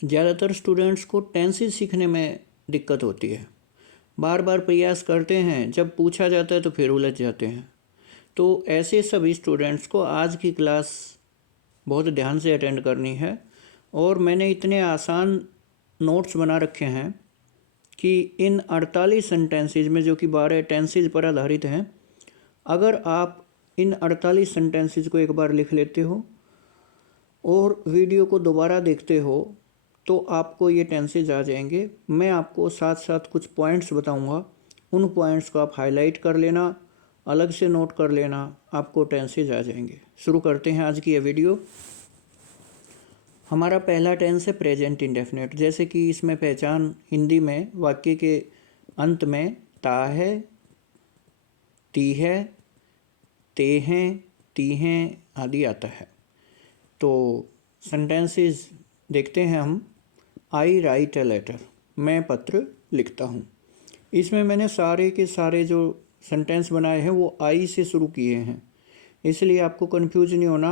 ज़्यादातर स्टूडेंट्स को टेंसेस सीखने में दिक्कत होती है, बार बार प्रयास करते हैं, जब पूछा जाता है तो फिर उलझ जाते हैं। तो ऐसे सभी स्टूडेंट्स को आज की क्लास बहुत ध्यान से अटेंड करनी है। और मैंने इतने आसान नोट्स बना रखे हैं कि इन 48 सेंटेंसेज में, जो कि 12 टेंसेज पर आधारित हैं, अगर आप इन 48 सेंटेंसेज को एक बार लिख लेते हो और वीडियो को दोबारा देखते हो तो आपको ये टेंसेज आ जाएंगे। मैं आपको साथ साथ कुछ पॉइंट्स बताऊंगा, उन पॉइंट्स को आप हाईलाइट कर लेना, अलग से नोट कर लेना, आपको टेंसेज आ जाएंगे। शुरू करते हैं आज की ये वीडियो। हमारा पहला टेंस है प्रेजेंट इंडेफिनिट। जैसे कि इसमें पहचान हिंदी में वाक्य के अंत में ता है, ती है, ते हैं, ती हैं आदि आता है। तो सेंटेंसेस देखते हैं हम। आई राइट अ लेटर, मैं पत्र लिखता हूँ। इसमें मैंने सारे के सारे जो सेंटेंस बनाए हैं वो आई से शुरू किए हैं, इसलिए आपको कंफ्यूज नहीं होना।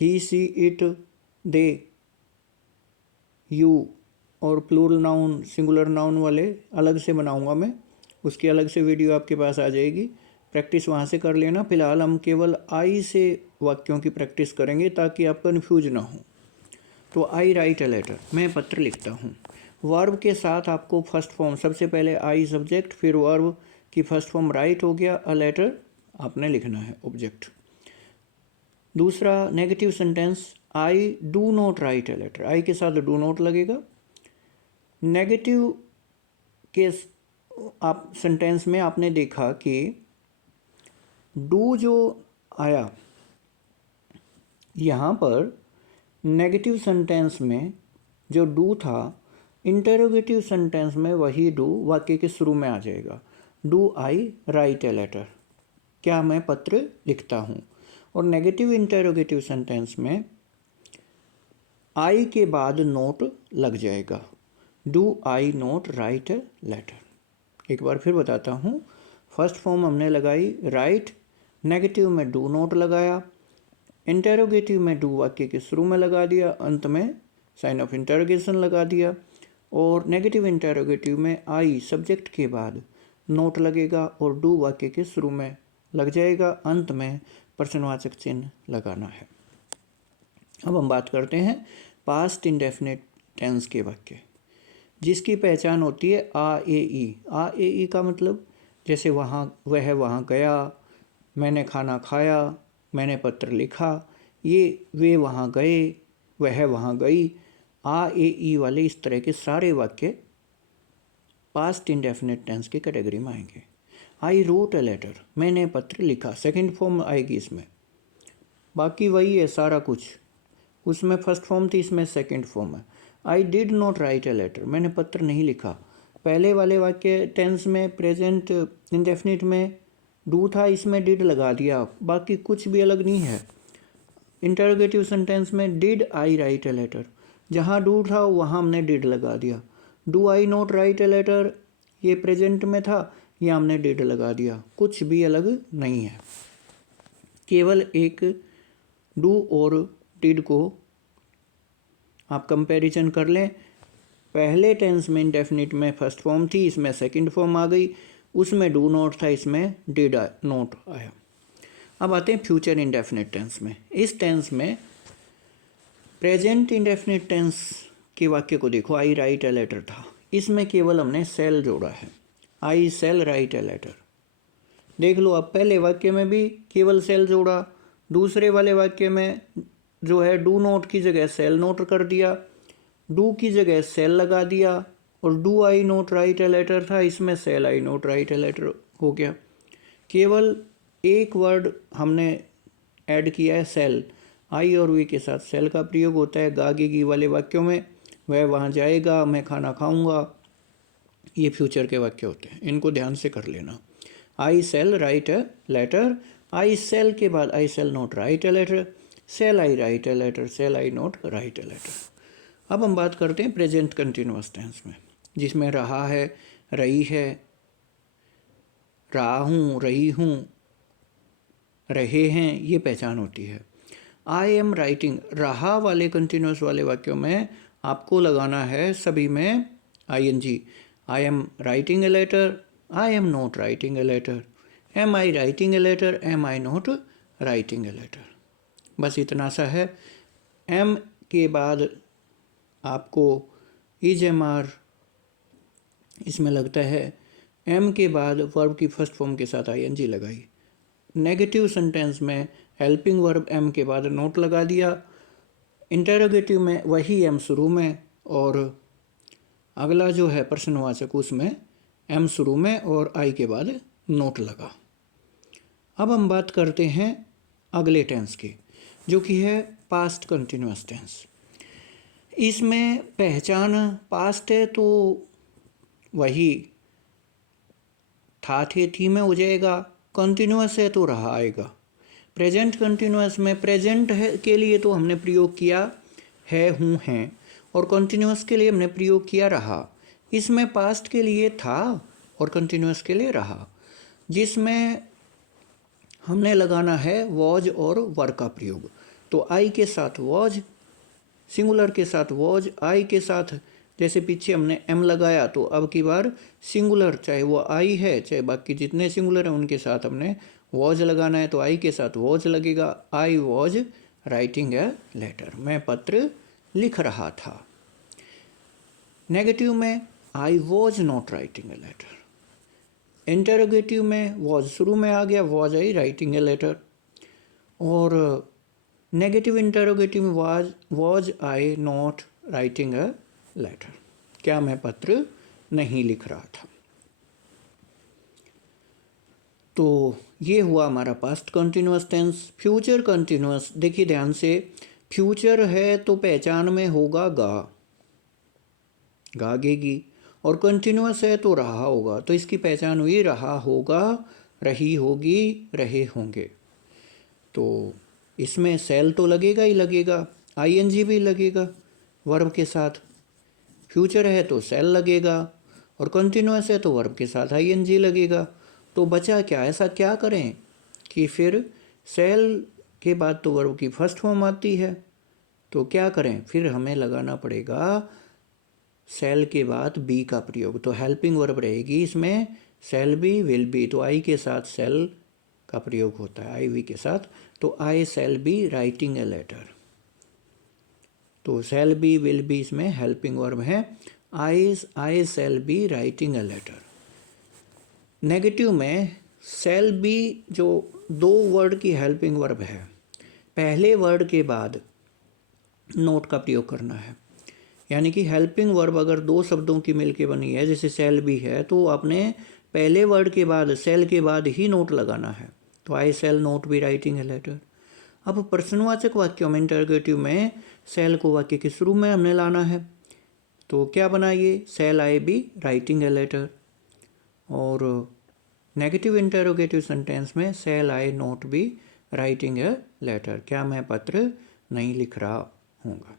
ही, सी, इट, दे, यू और प्लूरल नाउन, सिंगुलर नाउन वाले अलग से बनाऊंगा मैं, उसकी अलग से वीडियो आपके पास आ जाएगी, प्रैक्टिस वहाँ से कर लेना। फिलहाल हम केवल आई से वाक्यों की प्रैक्टिस करेंगे ताकि आप कन्फ्यूज ना हो। तो आई राइट अ लेटर, मैं पत्र लिखता हूँ। वर्ब के साथ आपको फर्स्ट फॉर्म, सबसे पहले आई सब्जेक्ट, फिर वर्ब की फर्स्ट फॉर्म राइट हो गया, अ लेटर आपने लिखना है ऑब्जेक्ट। दूसरा negative sentence, I do not write a letter, I के साथ डू नॉट लगेगा। नेगेटिव के आप सेंटेंस में आपने देखा कि डू जो आया, यहाँ पर नेगेटिव सेंटेंस में जो डू था, इंटरोगेटिव सेंटेंस में वही डू वाक्य के शुरू में आ जाएगा। Do I write a letter, क्या मैं पत्र लिखता हूँ। और नेगेटिव इंटरोगेटिव सेंटेंस में आई के बाद नोट लग जाएगा। Do I not write a letter. एक बार फिर बताता हूँ। फर्स्ट फॉर्म हमने लगाई राइट, नेगेटिव में डू नोट लगाया, इंटरोगेटिव में डू वाक्य के शुरू में लगा दिया, अंत में साइन ऑफ इंटरोगेशन लगा दिया। और नेगेटिव इंटरोगेटिव में आई सब्जेक्ट के बाद नोट लगेगा और डू वाक्य के शुरू में लग जाएगा, अंत में प्रश्नवाचक चिन्ह लगाना है। अब हम बात करते हैं पास्ट इंडेफिनिट टेंस के वाक्य, जिसकी पहचान होती है आ ए ई। आ ए ई का मतलब जैसे वहाँ, वह वहाँ गया, मैंने खाना खाया, मैंने पत्र लिखा, ये वे वहाँ गए, वह वहाँ गई। आ ए ई वाले इस तरह के सारे वाक्य पास्ट इंडेफिनिट टेंस की कैटेगरी में आएंगे। आई रोट अ लेटर, मैंने पत्र लिखा, सेकंड फॉर्म आएगी इसमें। बाकी वही है सारा कुछ, उसमें फर्स्ट फॉर्म थी, इसमें सेकंड फॉर्म है। I did not write a letter, मैंने पत्र नहीं लिखा। पहले वाले वाक्य टेंस में प्रेजेंट इंडेफिनिट में डू था, इसमें डिड लगा दिया, बाकी कुछ भी अलग नहीं है। इंटरोगेटिव सेंटेंस में did I write a letter, जहाँ डू था वहाँ हमने डिड लगा दिया। Do I not write a letter, ये प्रेजेंट में था, ये हमने डिड लगा दिया, कुछ भी अलग नहीं है। केवल एक डू और डिड को आप कंपैरिजन कर लें। पहले टेंस में इंडेफिनिट में फर्स्ट फॉर्म थी, इसमें सेकंड फॉर्म आ गई, उसमें डू नॉट था, इसमें डिड नॉट आया। अब आते हैं फ्यूचर इंडेफिनिट टेंस में। इस टेंस में प्रेजेंट इंडेफिनिट टेंस के वाक्य को देखो। आई राइट अ लेटर था, इसमें केवल हमने सेल जोड़ा है, I shall write a letter. देख लो, अब पहले वाक्य में भी केवल सेल जोड़ा, दूसरे वाले वाक्य में जो है डू नोट की जगह सेल नोट कर दिया, डू की जगह सेल लगा दिया। और do I not write a letter था, इसमें shall I not write a letter हो गया। केवल एक वर्ड हमने ऐड किया है, सेल। आई और वी के साथ सेल का प्रयोग होता है गागेगी वाले वाक्यों में। वह वहाँ जाएगा, मैं खाना खाऊंगा, ये फ्यूचर के वाक्य होते हैं, इनको ध्यान से कर लेना। I shall write a letter, I shall के बाद I shall not write a letter, shall I write a letter, shall I not write a letter. अब हम बात करते हैं प्रेजेंट कंटिन्यूअस टेंस में, जिसमें रहा है, रही है, रहा हूँ, रही हूँ, रहे हैं, ये पहचान होती है। आई एम राइटिंग, रहा वाले कंटिन्यूस वाले वाक्यों में आपको लगाना है सभी में ING। I am writing a letter, I am not writing a letter, am I writing a letter, am I not writing a letter. बस इतना सा है। एम के बाद आपको इज एम आर इसमें लगता है। एम के बाद वर्ब की फर्स्ट फॉर्म के साथ ING लगाई। नेगेटिव सेंटेंस में हेल्पिंग वर्ब एम के बाद नोट लगा दिया। इंटरोगेटिव में वही एम शुरू में, और अगला जो है प्रश्नवाचक उसमें एम शुरू में और आई के बाद नोट लगा। अब हम बात करते हैं अगले टेंस की, जो कि है पास्ट कंटिन्यूअस टेंस। इसमें पहचान पास्ट है तो वही था थे थी में हो जाएगा, कंटिन्यूअस है तो रहा आएगा। प्रेजेंट कंटिन्यूअस में प्रेजेंट है के लिए तो हमने प्रयोग किया है, हूँ, हैं, और कंटिन्यूअस के लिए हमने प्रयोग किया रहा। इसमें पास्ट के लिए था और कंटिन्यूअस के लिए रहा, जिसमें हमने लगाना है वॉज और वर का प्रयोग। तो आई के साथ वॉज, सिंगुलर के साथ वॉज, आई के साथ जैसे पीछे हमने एम लगाया, तो अब की बार सिंगुलर चाहे वो आई है चाहे बाकी जितने सिंगुलर हैं उनके साथ हमने वॉज लगाना है। तो आई के साथ वॉज लगेगा। I was writing a letter, मैं पत्र लिख रहा था। नेगेटिव में I was not writing a letter. Interrogative में वॉज शुरू में आ गया, was I writing a letter. और नेगेटिव इंटरोगेटिव में was I not writing a letter, क्या मैं पत्र नहीं लिख रहा था। तो ये हुआ हमारा past continuous tense. Future continuous, देखिए ध्यान से, फ्यूचर है तो पहचान में होगा गा, गागेगी, और कंटिन्यूअस है तो रहा होगा, तो इसकी पहचान हुई रहा होगा, रही होगी, रहे होंगे। तो इसमें सेल तो लगेगा ही लगेगा, ING भी लगेगा वर्ब के साथ। फ्यूचर है तो सेल लगेगा, और कंटिन्यूअस है तो वर्ब के साथ ING लगेगा। तो बचा क्या, ऐसा क्या करें कि फिर सेल के बाद तो वर्ब की फर्स्ट फॉर्म आती है, तो क्या करें, फिर हमें लगाना पड़ेगा सेल के बाद बी का प्रयोग। तो हेल्पिंग वर्ब रहेगी इसमें सेल बी, विल बी, तो आई के साथ सेल का प्रयोग होता है, आई वी के साथ। तो I shall be writing a letter, तो सेल बी, विल बी इसमें हेल्पिंग वर्ब है। I shall be writing a letter. Negative में सेल बी जो दो वर्ड की हेल्पिंग वर्ब है, पहले वर्ड के बाद नोट का प्रयोग करना है। यानी कि हेल्पिंग वर्ब अगर दो शब्दों की मिलके बनी है, जैसे सेल बी है, तो आपने पहले वर्ड के बाद सेल के बाद ही नोट लगाना है। तो I shall not be writing a letter. अब प्रश्नवाचक वाक्यों में इंटरोगेटिव में सेल को वाक्य के शुरू में हमने लाना है, तो क्या बनाइए, shall I be writing a letter. और नेगेटिव इंटरोगेटिव सेंटेंस में shall I not be writing a letter, क्या मैं पत्र नहीं लिख रहा हूँगा।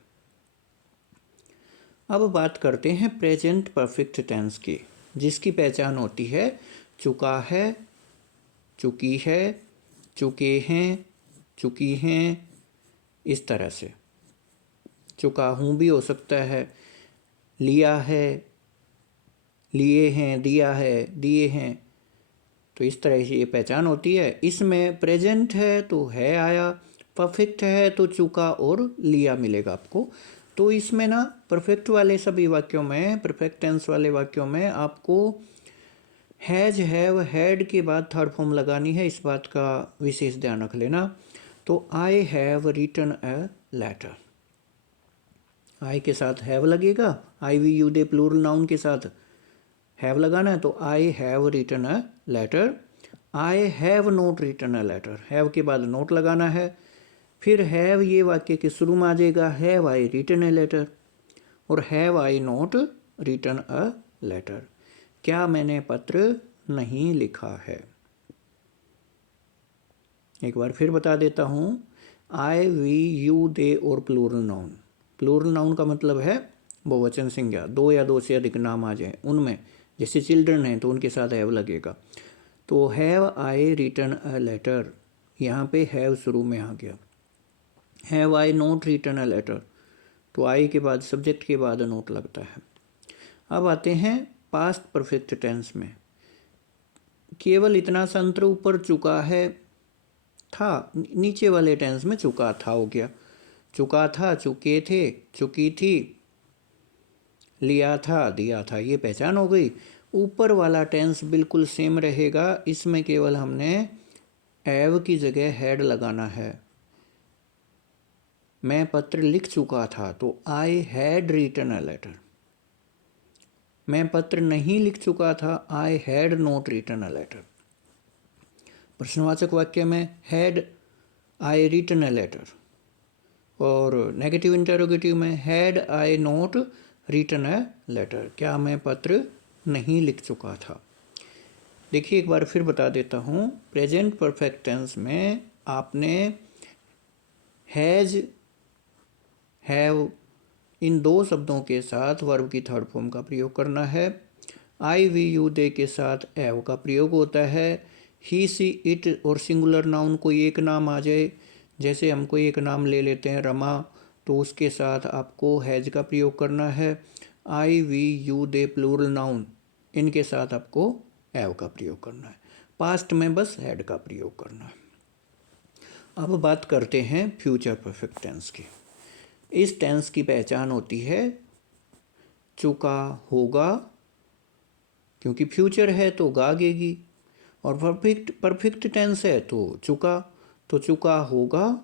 अब बात करते हैं प्रेजेंट परफेक्ट टेंस की, जिसकी पहचान होती है चुका है, चुकी है, चुके हैं, चुकी हैं, इस तरह से। चुका हूँ भी हो सकता है, लिया है, लिए हैं, दिया है, दिए हैं, तो इस तरह से ये पहचान होती है। इसमें प्रेजेंट है तो है आया, परफेक्ट है तो चुका और लिया मिलेगा आपको। तो इसमें ना परफेक्ट वाले सभी वाक्यों में, परफेक्ट टेंस वाले वाक्यों में आपको हैज, हैव, हैड के बाद थर्ड फॉर्म लगानी है, इस बात का विशेष ध्यान रख लेना। तो I have written a letter, I के साथ हैव लगेगा, I we you they plural noun के साथ हैव लगाना है, तो I have written a letter. I have not written a letter, have के बाद नोट लगाना है। फिर हैव ये वाक्य के शुरू में आ जाएगा, have I written a letter, और have I not written a letter, क्या मैंने पत्र नहीं लिखा है। एक बार फिर बता देता हूँ, आई वी यू दे और प्लूरल नाउन। प्लूरल नाउन का मतलब है बहुवचन संज्ञा, दो या दो से अधिक नाम आ जाए उनमें, जैसे चिल्ड्रन हैं तो उनके साथ हैव लगेगा। तो have I written a letter, यहाँ पे हैव शुरू में आ गया। Have I not written a letter, तो आई के बाद सब्जेक्ट के बाद नोट लगता है। अब आते हैं पास्ट परफेक्ट टेंस में। केवल इतना सा अंतर ऊपर चुका है था, नीचे वाले टेंस में चुका था हो गया। चुका था, चुके थे, चुकी थी, लिया था, दिया था, ये पहचान हो गई। ऊपर वाला टेंस बिल्कुल सेम रहेगा, इसमें केवल हमने एव की जगह हैड लगाना है। मैं पत्र लिख चुका था तो I had written a letter. मैं पत्र नहीं लिख चुका था, I had not written a letter. प्रश्नवाचक वाक्य में had I written a letter, और नेगेटिव इंटरोगेटिव में had I not written a letter. क्या मैं पत्र नहीं लिख चुका था? देखिए एक बार फिर बता देता हूँ। प्रेजेंट परफेक्ट टेंस में आपने हैज, हैव इन दो शब्दों के साथ वर्ब की थर्ड फॉर्म का प्रयोग करना है। आई वी यू दे के साथ एव का प्रयोग होता है। ही सी इट और सिंगुलर नाउन कोई एक नाम आ जाए, जैसे हम कोई एक नाम ले लेते हैं रमा, तो उसके साथ आपको हैज का प्रयोग करना है। I we you they plural noun, इनके साथ आपको एव का प्रयोग करना है। पास्ट में बस हैड का प्रयोग करना है। अब बात करते हैं फ्यूचर परफेक्ट टेंस की। इस टेंस की पहचान होती है चुका होगा, क्योंकि फ्यूचर है तो गागेगी, और परफेक्ट टेंस है तो चुका होगा,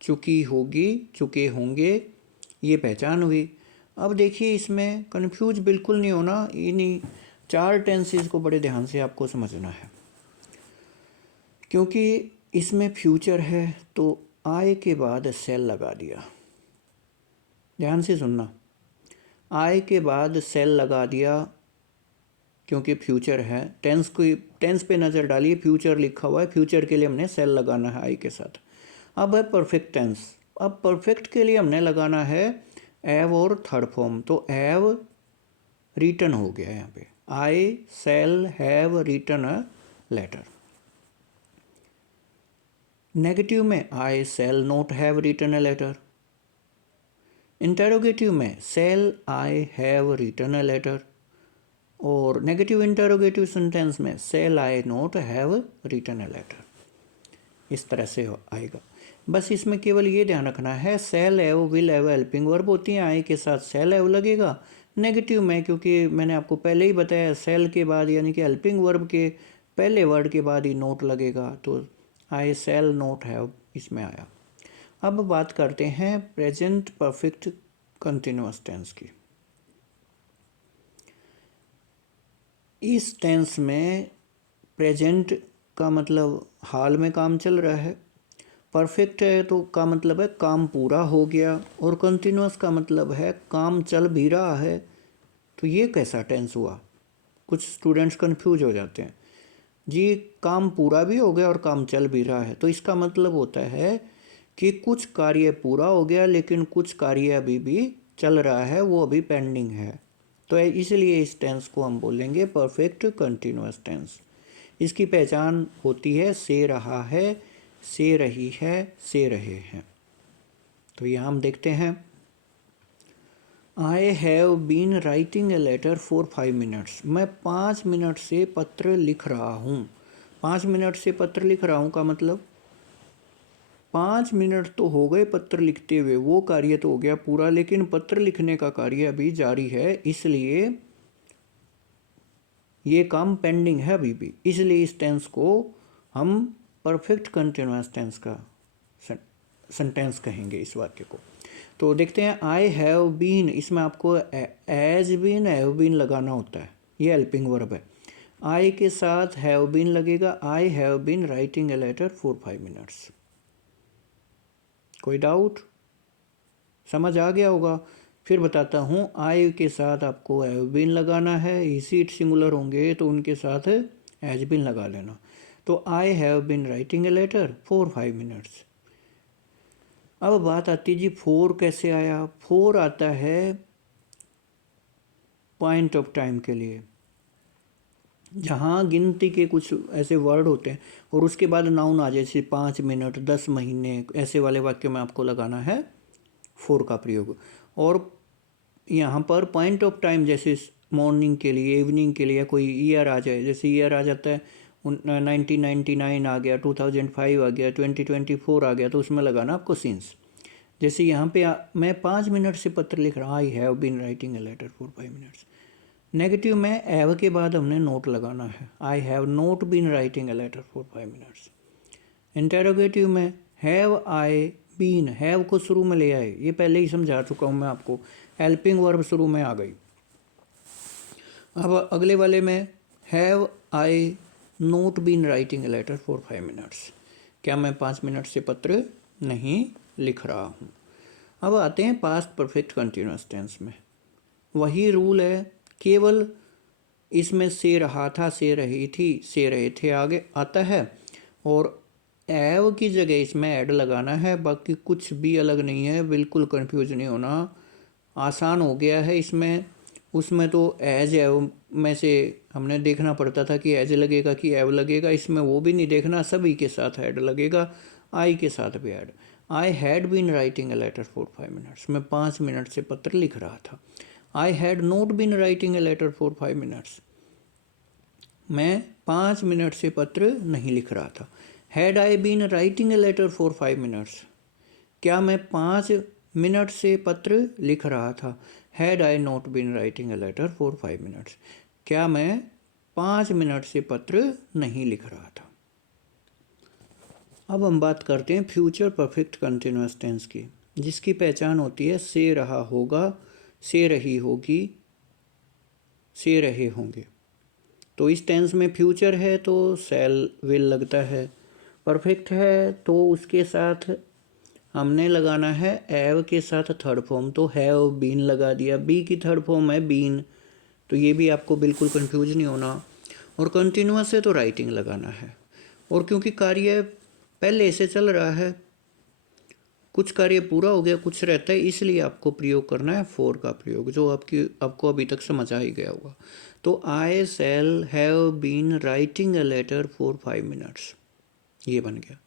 चुकी होगी, चुके होंगे, ये पहचान हुई। अब देखिए इसमें कंफ्यूज बिल्कुल नहीं होना, इन्हीं चार टेंसेस को बड़े ध्यान से आपको समझना है। क्योंकि इसमें फ्यूचर है तो आई के बाद सेल लगा दिया। ध्यान से सुनना, आई के बाद सेल लगा दिया क्योंकि फ्यूचर है। टेंस पे नज़र डालिए, फ्यूचर लिखा हुआ है, फ्यूचर के लिए हमने सेल लगाना है आई के साथ। अब है परफेक्ट टेंस। अब परफेक्ट के लिए हमने लगाना है एव और थर्ड फॉर्म, तो एव रिटन हो गया यहाँ पे। I shall have written a letter. Negative में I shall not have written a letter. Interrogative में shall I have written a letter. और नेगेटिव इंटरोगेटिव सेंटेंस में shall I not have written a letter. इस तरह से आएगा। बस इसमें केवल ये ध्यान रखना है, सेल एव विल एव हेल्पिंग वर्ब होती हैं, आई के साथ सेल एव लगेगा। नेगेटिव में क्योंकि मैंने आपको पहले ही बताया सेल के बाद यानी कि हेल्पिंग वर्ब के पहले वर्ड के बाद ही नोट लगेगा, तो आई सेल नोट हैव इसमें आया। अब बात करते हैं प्रेजेंट परफेक्ट कंटिन्यूअस टेंस की। इस टेंस में प्रेजेंट का मतलब हाल में काम चल रहा है, परफेक्ट है तो का मतलब है काम पूरा हो गया, और कंटिन्यूअस का मतलब है काम चल भी रहा है। तो ये कैसा टेंस हुआ? कुछ स्टूडेंट्स कंफ्यूज हो जाते हैं जी, काम पूरा भी हो गया और काम चल भी रहा है, तो इसका मतलब होता है कि कुछ कार्य पूरा हो गया लेकिन कुछ कार्य अभी भी चल रहा है, वो अभी पेंडिंग है। तो इसलिए इस टेंस को हम बोलेंगे परफेक्ट कंटिन्यूअस टेंस। इसकी पहचान होती है से रहा है, से रही है, से रहे हैं। तो यहाँ हम देखते हैं, I have been writing a letter for 5 minutes. मैं 5 मिनट से पत्र लिख रहा हूँ। 5 मिनट से पत्र लिख रहा हूँ का मतलब 5 मिनट तो हो गए पत्र लिखते हुए, वो कार्य तो हो गया पूरा, लेकिन पत्र लिखने का कार्य अभी जारी है, इसलिए ये काम पेंडिंग है अभी भी। इसलिए इस टेंस को हम परफेक्ट कंटिन्यूअस टेंस का सेंटेंस कहेंगे इस वाक्य को। तो देखते हैं, आई हैव बीन, इसमें आपको एज बीन हैव बीन लगाना होता है, ये हेल्पिंग वर्ब है। आई के साथ हैव बीन लगेगा, I have been writing a letter for 5 minutes. कोई डाउट? समझ आ गया होगा। फिर बताता हूँ, आई के साथ आपको हैव बीन लगाना है, इसी सिंगुलर होंगे तो उनके साथ हैज बीन लगा लेना। तो I have been writing a letter for 5 minutes. अब बात आती जी फोर कैसे आया? फोर आता है पॉइंट ऑफ टाइम के लिए, जहाँ गिनती के कुछ ऐसे वर्ड होते हैं और उसके बाद नाउन आ जाए, जैसे 5 मिनट, 10 महीने, ऐसे वाले वाक्य में आपको लगाना है फोर का प्रयोग। और यहाँ पर पॉइंट ऑफ टाइम जैसे मॉर्निंग के लिए, इवनिंग के लिए कोई ईयर आ जाए, जैसे ईयर आ जाता है 1999 आ गया, 2005 आ गया, 2024 आ गया, तो उसमें लगाना आपको सिंस। जैसे यहाँ पे मैं 5 मिनट से पत्र लिख रहा हूँ, I have been writing a letter for 5 minutes. Negative में हैव के बाद हमने नोट लगाना है, I have not been writing a letter for 5 minutes. Interrogative में हैव आई बीन, हैव को शुरू में ले आए, ये पहले ही समझा चुका हूँ मैं आपको, हेल्पिंग वर्ब शुरू में आ गई। अब अगले वाले में have I not been writing a letter for 5 minutes, क्या मैं 5 मिनट से पत्र नहीं लिख रहा हूँ। अब आते हैं पास्ट परफेक्ट कंटिन्यूअस टेंस में। वही रूल है, केवल इसमें से रहा था, से रही थी, से रहे थे आगे आता है, और एव की जगह इसमें ऐड लगाना है, बाकी कुछ भी अलग नहीं है, बिल्कुल कंफ्यूज नहीं होना, आसान हो गया है इसमें। उसमें तो एज एव में से हमने देखना पड़ता था कि एज लगेगा कि एव लगेगा, इसमें वो भी नहीं देखना, सभी के साथ ऐड लगेगा, आई के साथ भी add. I had been writing a letter for 5 minutes, मैं 5 मिनट से पत्र लिख रहा था। I had not been writing a letter for 5 minutes, मैं 5 मिनट से पत्र नहीं लिख रहा था। Had I been writing a letter for 5 minutes, क्या मैं 5 मिनट से पत्र लिख रहा था। Had I not been writing a letter for 5 minutes, क्या मैं 5 मिनट से पत्र नहीं लिख रहा था। अब हम बात करते हैं फ्यूचर परफेक्ट कंटिन्यूअस टेंस की, जिसकी पहचान होती है से रहा होगा, से रही होगी, से रहे होंगे। तो इस टेंस में फ्यूचर है तो शैल विल लगता है, परफेक्ट है तो उसके साथ हमने लगाना है एव के साथ थर्ड फॉर्म, तो हैव बीन लगा दिया, बी की थर्ड फॉर्म है बीन, तो ये भी आपको बिल्कुल कंफ्यूज नहीं होना। और कंटिन्यूअस है तो राइटिंग लगाना है, और क्योंकि कार्य पहले से चल रहा है, कुछ कार्य पूरा हो गया, कुछ रहता है, इसलिए आपको प्रयोग करना है फॉर का प्रयोग, जो आपको अभी तक समझ आ ही गया होगा। तो I shall have been writing a letter for 5 minutes, ये बन गया।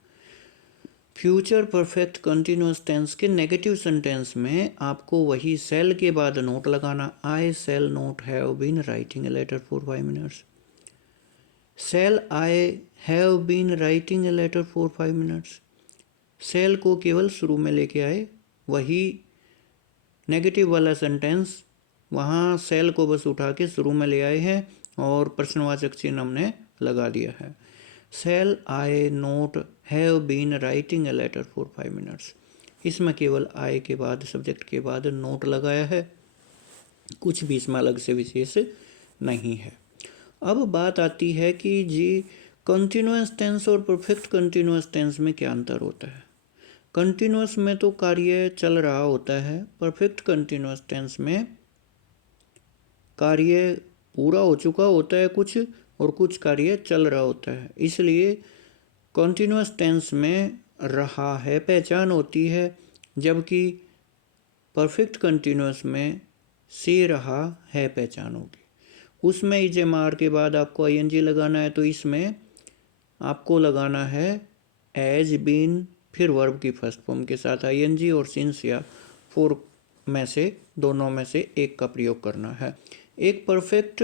फ्यूचर परफेक्ट कंटिन्यूअस टेंस के नेगेटिव सेंटेंस में आपको वही शैल के बाद नोट लगाना, I shall not have been writing a letter for 5 minutes. Shall I have been writing a letter for 5 minutes, shall को केवल शुरू में लेके आए, वही नेगेटिव वाला सेंटेंस, वहाँ शैल को बस उठा के शुरू में ले आए हैं और प्रश्नवाचक चिन्ह हमने लगा दिया है। Shall I not have been writing a letter for 5 minutes, इसमें केवल आई के बाद सब्जेक्ट के बाद नोट लगाया है, कुछ भी इसमें अलग से विशेष नहीं है। अब बात आती है कि जी कंटिन्यूअस टेंस और परफेक्ट कंटिन्यूअस टेंस में क्या अंतर होता है। कंटिन्यूअस में तो कार्य चल रहा होता है, परफेक्ट कंटिन्यूअस टेंस में कार्य पूरा हो चुका होता है कुछ, और कुछ कार्य चल रहा होता है, इसलिए कंटिन्यूअस टेंस में रहा है पहचान होती है, जबकि परफेक्ट कंटिन्यूअस में से रहा है पहचान होगी। उसमें इजेमार के बाद आपको आईएनजी लगाना है, तो इसमें आपको लगाना है एज बीन, फिर वर्ब की फर्स्ट फॉर्म के साथ आईएनजी, और सिंस या फोर में से दोनों में से एक का प्रयोग करना है। एक परफेक्ट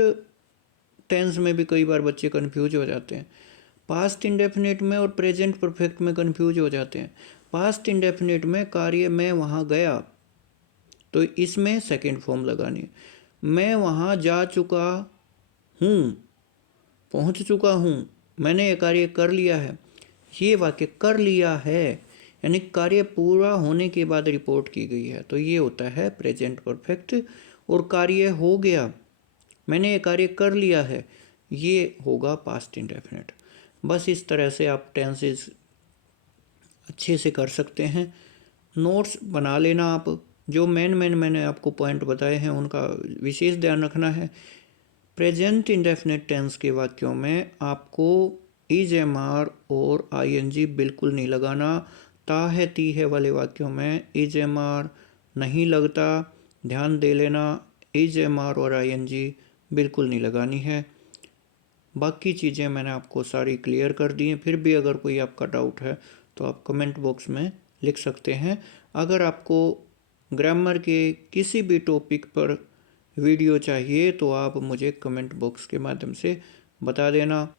टेंस में भी कई बार बच्चे कंफ्यूज हो जाते हैं, पास्ट इंडेफिनिट में और प्रेजेंट परफेक्ट में कंफ्यूज हो जाते हैं। पास्ट इंडेफिनिट में कार्य मैं वहाँ गया, तो इसमें सेकंड फॉर्म लगानी है, मैं वहाँ जा चुका हूँ, पहुँच चुका हूँ, मैंने ये कार्य कर लिया है, ये वाक्य कर लिया है यानी कार्य पूरा होने के बाद रिपोर्ट की गई है, तो ये होता है प्रेजेंट परफेक्ट। और कार्य हो गया, मैंने ये कार्य कर लिया है, ये होगा पास्ट इंडेफिनिट। बस इस तरह से आप टेंसेस अच्छे से कर सकते हैं। नोट्स बना लेना आप, जो मैंने आपको पॉइंट बताए हैं उनका विशेष ध्यान रखना है। प्रेजेंट इंडेफिनिट टेंस के वाक्यों में आपको इज एम आर और आईएनजी बिल्कुल नहीं लगाना। ता है ती है वाले वाक्यों में इज एम आर नहीं लगता, ध्यान दे लेना, इज एम आर और आईएनजी बिल्कुल नहीं लगानी है। बाकी चीज़ें मैंने आपको सारी क्लियर कर दी हैं, फिर भी अगर कोई आपका डाउट है तो आप कमेंट बॉक्स में लिख सकते हैं। अगर आपको ग्रामर के किसी भी टॉपिक पर वीडियो चाहिए तो आप मुझे कमेंट बॉक्स के माध्यम से बता देना।